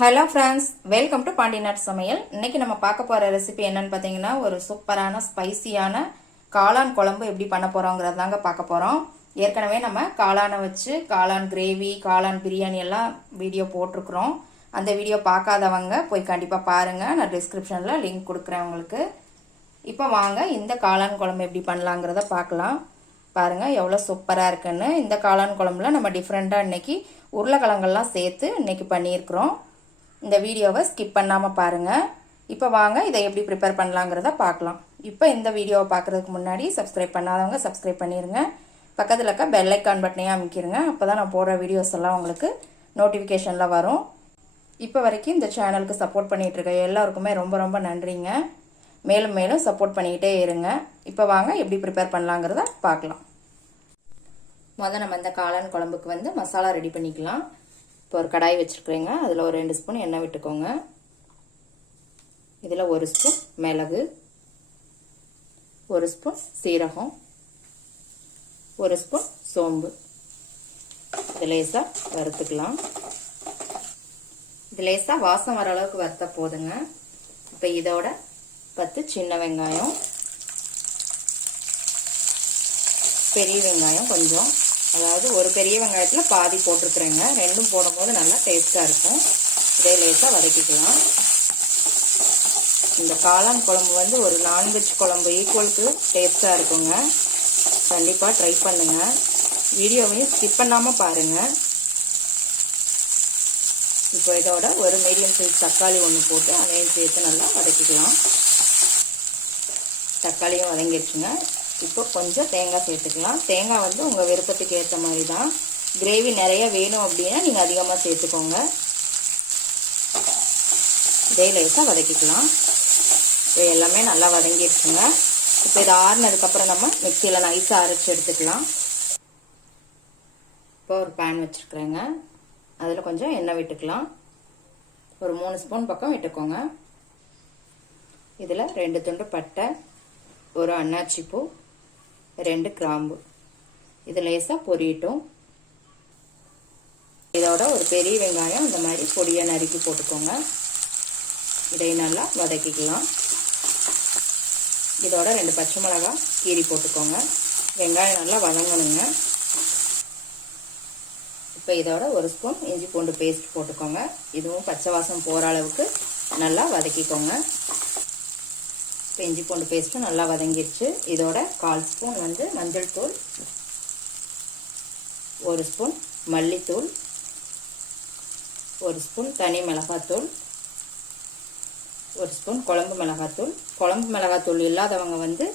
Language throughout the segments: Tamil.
ஹலோ ஃப்ரெண்ட்ஸ், வெல்கம் டு பாண்டிநாட் சமையல். இன்னைக்கு நம்ம பார்க்க போகிற ரெசிபி என்னன்னு பார்த்தீங்கன்னா, ஒரு சூப்பரான ஸ்பைசியான காளான் குழம்பு எப்படி பண்ண போகிறோங்கிறது தாங்க பார்க்க போகிறோம். ஏற்கனவே நம்ம காளானை வச்சு காளான் கிரேவி, காளான் பிரியாணி எல்லாம் வீடியோ போட்டிருக்கிறோம். அந்த வீடியோ பார்க்காதவங்க போய் கண்டிப்பாக பாருங்கள். நான் டிஸ்கிரிப்ஷனில் லிங்க் கொடுக்குறேன் உங்களுக்கு. இப்போ வாங்க இந்த காளான் குழம்பு எப்படி பண்ணலாங்கிறத பார்க்கலாம். பாருங்கள் எவ்வளோ சூப்பராக இருக்குன்னு. இந்த காளான் குழம்புல நம்ம டிஃப்ரெண்ட்டாக இன்றைக்கி உருளைக்கிழங்கெல்லாம் சேர்த்து இன்றைக்கி பண்ணியிருக்கிறோம். இந்த வீடியோவை ஸ்கிப் பண்ணாமல் பாருங்கள். இப்போ வாங்க இதை எப்படி ப்ரிப்பேர் பண்ணலாங்கிறத பார்க்கலாம். இப்போ இந்த வீடியோவை பார்க்குறதுக்கு முன்னாடி சப்ஸ்கிரைப் பண்ணாதவங்க சப்ஸ்கிரைப் பண்ணிடுங்க. பக்கத்தில் இருக்க பெல் ஐக்கான் பட்டனையும் அமைக்கிருங்க. அப்போ தான் நான் போடுற வீடியோஸ் எல்லாம் உங்களுக்கு நோட்டிஃபிகேஷனில் வரும். இப்போ வரைக்கும் இந்த சேனலுக்கு சப்போர்ட் பண்ணிகிட்டு இருக்க எல்லாருக்குமே ரொம்ப ரொம்ப நன்றிங்க. மேலும் மேலும் சப்போர்ட் பண்ணிக்கிட்டே இருங்க. இப்போ வாங்க எப்படி ப்ரிப்பேர் பண்ணலாங்கிறத பார்க்கலாம். முதல்ல நம்ம இந்த காளான் குழம்புக்கு மசாலா ரெடி பண்ணிக்கலாம். இப்போ ஒரு கடாய் வச்சுருக்குறேங்க. அதில் ஒரு 2 ஸ்பூன் எண்ணெய் விட்டுக்கோங்க. இதில் 1 ஸ்பூன் மிளகு, 1 ஸ்பூன் சீரகம், 1 ஸ்பூன் சோம்பு இது லேசாக வறுத்துக்கலாம். இது லேசாக வாசம் வர அளவுக்கு வறுத்த போதுங்க. இப்போ இதோட 10 சின்ன வெங்காயம், பெரிய வெங்காயம் கொஞ்சம், அதாவது ஒரு பெரிய வெங்காயத்தில் பாதி போட்டிருக்குறேங்க. ரெண்டும் போடும்போது நல்லா டேஸ்ட்டாக இருக்கும். இதே லேசாக வதக்கிக்கலாம். இந்த காளான் குழம்பு ஒரு நான்வெஜ் குழம்பு ஈக்குவலுக்கு டேஸ்ட்டாக இருக்குங்க. கண்டிப்பாக ட்ரை பண்ணுங்கள். வீடியோவையும் ஸ்கிப் பண்ணாமல் பாருங்கள். இப்போ இதோட ஒரு மீடியம் சைஸ் தக்காளி ஒன்று போட்டு அதையும் சேர்த்து நல்லா வதக்கிக்கலாம். தக்காளியும் வதங்கிடுச்சுங்க. இப்போ கொஞ்சம் தேங்காய் சேர்த்துக்கலாம். தேங்காய் உங்கள் விருப்பத்துக்கு ஏற்ற மாதிரி தான். கிரேவி நிறைய வேணும் அப்படின்னா நீங்கள் அதிகமாக சேர்த்துக்கோங்க. இதே லேசாக வதக்கிக்கலாம். இப்போ எல்லாமே நல்லா வதங்கிடுச்சுங்க. இப்போ இதை ஆறுனதுக்கப்புறம் நம்ம மிக்சியில் நைஸாக அரைச்சி எடுத்துக்கலாம். இப்போ ஒரு பேன் வச்சுருக்குறேங்க. அதில் கொஞ்சம் எண்ணெய் விட்டுக்கலாம். ஒரு 3 ஸ்பூன் பக்கம் விட்டுக்கோங்க. இதில் 2 துண்டு பட்டை, ஒரு அன்னாச்சி பூ, 2 கிராம்பு இது லேசாக பொரியட்டும். இதோட ஒரு பெரிய வெங்காயம் இந்த மாதிரி பொடியை நறுக்கி போட்டுக்கோங்க. இதை நல்லா வதக்கிக்கலாம். இதோட 2 பச்சை மிளகாய் கீரி போட்டுக்கோங்க. வெங்காயம் நல்லா வதங்கணுங்க. இப்போ இதோட 1 ஸ்பூன் இஞ்சி பூண்டு பேஸ்ட் போட்டுக்கோங்க. இதுவும் பச்சை வாசம் போகிற அளவுக்கு நல்லா வதக்கிக்கோங்க. இப்போ இஞ்சி பூண்டு பேஸ்ட்டும் நல்லா வதங்கிடுச்சு. இதோட 1/4 ஸ்பூன் மஞ்சள் தூள், 1 ஸ்பூன் மல்லித்தூள், 1 ஸ்பூன் தனி மிளகாத்தூள், 1 ஸ்பூன் குழம்பு மிளகாத்தூள். குழம்பு மிளகாத்தூள் இல்லாதவங்க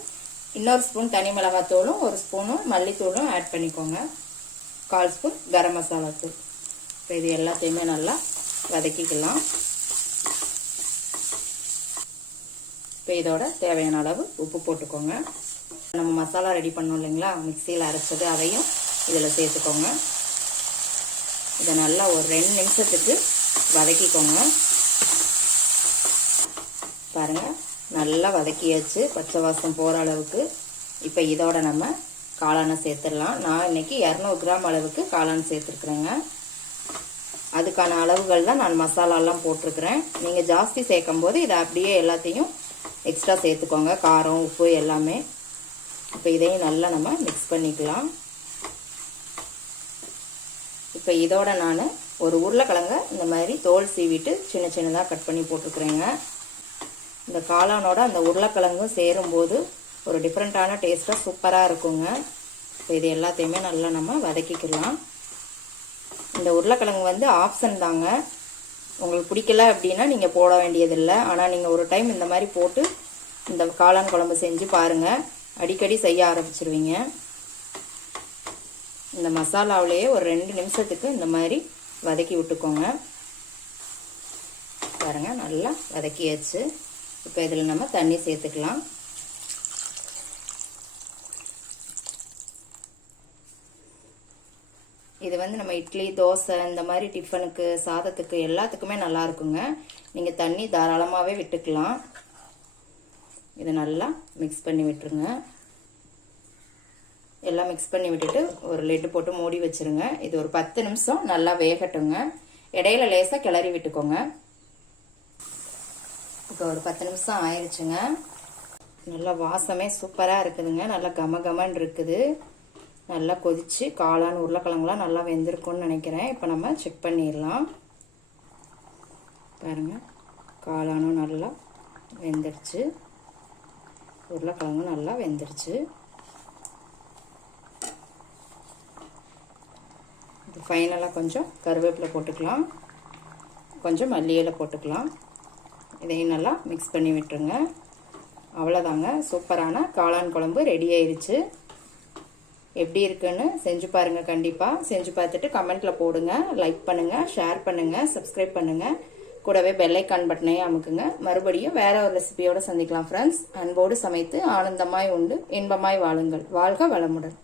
இன்னொரு ஸ்பூன் தனி மிளகாத்தூளும் 1 ஸ்பூனும் மல்லித்தூளும் ஆட் பண்ணிக்கோங்க. 1/4 ஸ்பூன் கரம் மசாலா தூள். இப்போ இது எல்லாத்தையுமே நல்லா வதக்கிக்கலாம். இப்போ இதோட தேவையான அளவு உப்பு போட்டுக்கோங்க. நம்ம மசாலா ரெடி பண்ணோம் இல்லைங்களா, மிக்சியில் அரைச்சது, அதையும் இதில் சேர்த்துக்கோங்க. இதை நல்லா ஒரு 2 நிமிஷத்துக்கு வதக்கிக்கோங்க. பாருங்கள் நல்லா வதக்கியாச்சு, பச்சை வாசம் போகிற அளவுக்கு. இப்போ இதோட நம்ம காளானை சேர்த்துடலாம். நான் இன்னைக்கு 200 கிராம் அளவுக்கு காளான் சேர்த்துருக்குறேங்க. அதுக்கான அளவுகள் தான் நான் மசாலாலாம் போட்டிருக்கிறேன். நீங்கள் ஜாஸ்தி சேர்க்கும் போது இதை அப்படியே எல்லாத்தையும் எக்ஸ்ட்ரா சேர்த்துக்கோங்க, காரம் உப்பு எல்லாமே. இப்போ இதையும் நல்லா நம்ம மிக்ஸ் பண்ணிக்கலாம். இப்போ இதோட நான் ஒரு உருளைக்கிழங்க இந்த மாதிரி தோல் சீவிட்டு சின்ன சின்னதாக கட் பண்ணி போட்டிருக்குறேங்க. இந்த காளானோட அந்த உருளைக்கிழங்கும் சேரும்போது ஒரு டிஃப்ரெண்ட்டான டேஸ்ட்டாக சூப்பராக இருக்குங்க. இப்போ இது எல்லாத்தையுமே நல்லா நம்ம வதக்கிக்கலாம். இந்த உருளைக்கிழங்கு ஆப்ஷன் தாங்க. உங்களுக்கு பிடிக்கல அப்படின்னா நீங்கள் போட வேண்டியதில்லை. ஆனால் நீங்கள் ஒரு டைம் இந்த மாதிரி போட்டு இந்த காளான் குழம்பு செஞ்சு பாருங்கள். அடிக்கடி செய்ய ஆரம்பிச்சிருவீங்க. இந்த மசாலாவிலேயே ஒரு 2 நிமிஷத்துக்கு இந்த மாதிரி வதக்கி விட்டுக்கோங்க. பாருங்கள் நல்லா வதக்கியாச்சு. இப்போ இதில் நம்ம தண்ணி சேர்த்துக்கலாம். இது நம்ம இட்லி, தோசை, இந்த மாதிரி டிஃபனுக்கு, சாதத்துக்கு எல்லாத்துக்குமே நல்லா இருக்குங்க. நீங்கள் தண்ணி தாராளமாகவே விட்டுக்கலாம். இதை நல்லா மிக்ஸ் பண்ணி விட்டுருங்க. எல்லாம் மிக்ஸ் பண்ணி விட்டுட்டு ஒரு லிட்டு போட்டு மூடி வச்சுருங்க. இது ஒரு 10 நிமிஷம் நல்லா வேகட்டுங்க. இடையில லேசாக கிளறி விட்டுக்கோங்க. இப்போ ஒரு 10 நிமிஷம் ஆயிடுச்சுங்க. நல்லா வாசமே சூப்பராக இருக்குதுங்க. நல்லா கமகமன்னு இருக்குது. நல்லா கொதிச்சு காளான் உருளைக்கிழங்குலாம் நல்லா வெந்திருக்கும்னு நினைக்கிறேன். இப்போ நம்ம செக் பண்ணிடலாம். பாருங்க, காளானும் நல்லா வெந்துருச்சு, உருளைக்கிழங்கும் நல்லா வெந்துருச்சு. இப்போ ஃபைனலாக கொஞ்சம் கருவேப்பிலை போட்டுக்கலாம், கொஞ்சம் மல்லி இலை போட்டுக்கலாம். இதையும் நல்லா மிக்ஸ் பண்ணி விட்டுருங்க. அவ்வளோதாங்க, சூப்பரான காளான் குழம்பு ரெடி ஆயிடுச்சு. எப்படி இருக்குன்னு செஞ்சு பாருங்கள். கண்டிப்பாக செஞ்சு பார்த்துட்டு கமெண்ட்டில் போடுங்க. லைக் பண்ணுங்கள், ஷேர் பண்ணுங்கள், சப்ஸ்கிரைப் பண்ணுங்கள். கூடவே பெல் ஐக்கான் பட்டனையும் அமுக்குங்க. மறுபடியும் வேற ஒரு ரெசிபியோடு சந்திக்கலாம் ஃப்ரெண்ட்ஸ். அன்போடு சமைத்து ஆனந்தமாய் உண்டு இன்பமாய் வாழுங்கள். வாழ்க வளமுடன்.